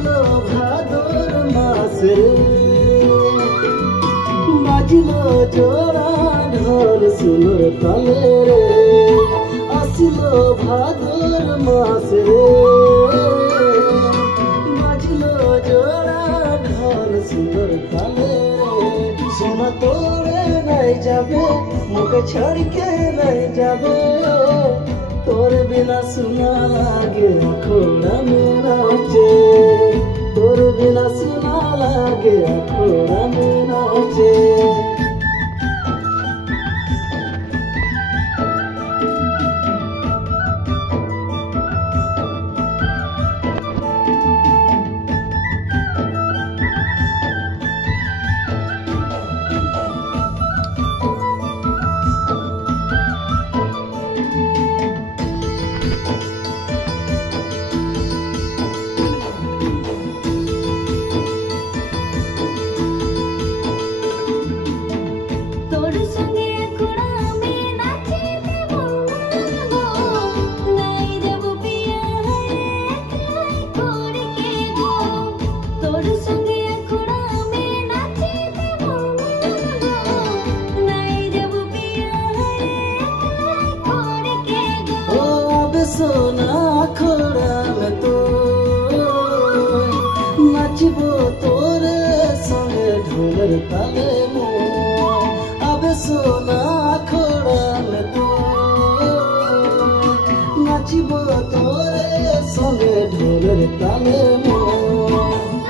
আসিলো ভাদর মাসে বাজিলো জোড়া ঢোল সুর তালে রে আসিলো ভাদর মাসে বাজিলো জোড়া ঢোল সুর তালে রে সোনা তোরে নাই যাবে মুখে ছাড় के नहीं जाबे तोर बिना सुना लागे अखोड़ा में नाचे तोर बिना सुना लागे अखोड़ा में नाचे सोना खोड़ा में तो नाचबो तोरे संगे ढोलर ताले मो अब सोना खोड़ा में तो नाचबो तोरे संगे ढोलर ताले